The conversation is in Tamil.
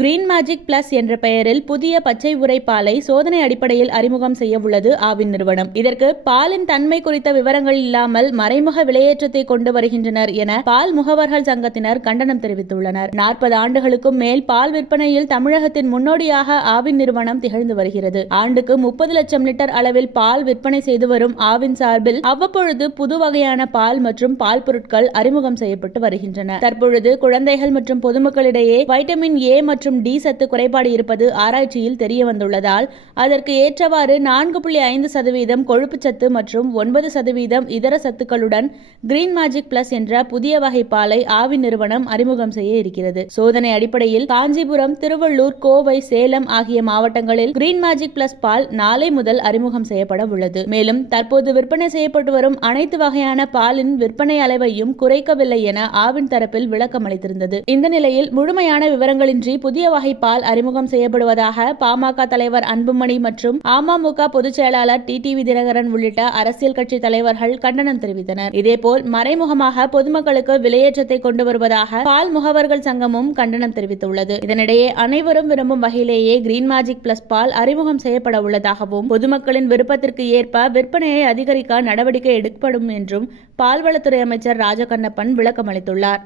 கிரீன் மேஜிக் பிளஸ் என்ற பெயரில் புதிய பச்சை உரை பாலை சோதனை அடிப்படையில் அறிமுகம் செய்ய உள்ளது ஆவின் நிறுவனம். இதற்கு பாலின் தன்மை குறித்த விவரங்கள் இல்லாமல் மறைமுக விலையேற்றத்தை கொண்டு வருகின்றனர் என பால் முகவர்கள் சங்கத்தினர் கண்டனம் தெரிவித்துள்ளனர். 40 ஆண்டுகளுக்கும் மேல் பால் விற்பனையில் தமிழகத்தின் முன்னோடியாக ஆவின் நிறுவனம் திகழ்ந்து வருகிறது. ஆண்டுக்கு 30 லட்சம் லிட்டர் அளவில் பால் விற்பனை செய்து வரும் ஆவின் சார்பில் அவ்வப்பொழுது புது வகையான பால் மற்றும் பால் பொருட்கள் அறிமுகம் செய்யப்பட்டு வருகின்றன. தற்பொழுது குழந்தைகள் மற்றும் பொதுமக்களிடையே வைட்டமின் ஏ மற்றும் டி சத்து குறைபாடு இருப்பது ஆராய்ச்சியில் தெரிய வந்துள்ளதால் அதற்கு ஏற்றவாறு 4.5% கொழுப்பு சத்து மற்றும் 9% இதர சத்துக்களுடன் கிரீன் மேஜிக் பிளஸ் என்ற புதிய வகை பாலை ஆவின் நிறுவனம் அறிமுகம் செய்ய இருக்கிறது. சோதனை அடிப்படையில் காஞ்சிபுரம், திருவள்ளூர், கோவை, சேலம் ஆகிய மாவட்டங்களில் கிரீன் மேஜிக் பிளஸ் பால் நாளை முதல் அறிமுகம் செய்யப்பட உள்ளது. மேலும் தற்போது விற்பனை செய்யப்பட்டு வரும் அனைத்து வகையான பாலின் விற்பனை அளவையும் குறைக்கவில்லை என ஆவின் தரப்பில் விளக்கம் அளித்திருந்தது. இந்த நிலையில் முழுமையான விவரங்களின்றி புதிய வகை பால் அறிமுகம் செய்யப்படுவதாக பாமக தலைவர் அன்புமணி மற்றும் அமமுக பொதுச் செயலாளர் டிடிவி தினகரன் உள்ளிட்ட அரசியல் கட்சி தலைவர்கள் கண்டனம் தெரிவித்தனர். இதேபோல் மறைமுகமாக பொதுமக்களுக்கு விலையேற்றத்தை கொண்டு வருவதாக பால் முகவர்கள் சங்கமும் கண்டனம் தெரிவித்துள்ளது. இதனிடையே அனைவரும் விரும்பும் வகையிலேயே கிரீன் மேஜிக் பிளஸ் பால் அறிமுகம் செய்யப்பட உள்ளதாகவும் பொதுமக்களின் விருப்பத்திற்கு ஏற்ப விற்பனையை அதிகரிக்க நடவடிக்கை எடுக்கப்படும் என்றும் பால்வளத்துறை அமைச்சர் ராஜகண்ணப்பன் விளக்கம் அளித்துள்ளார்.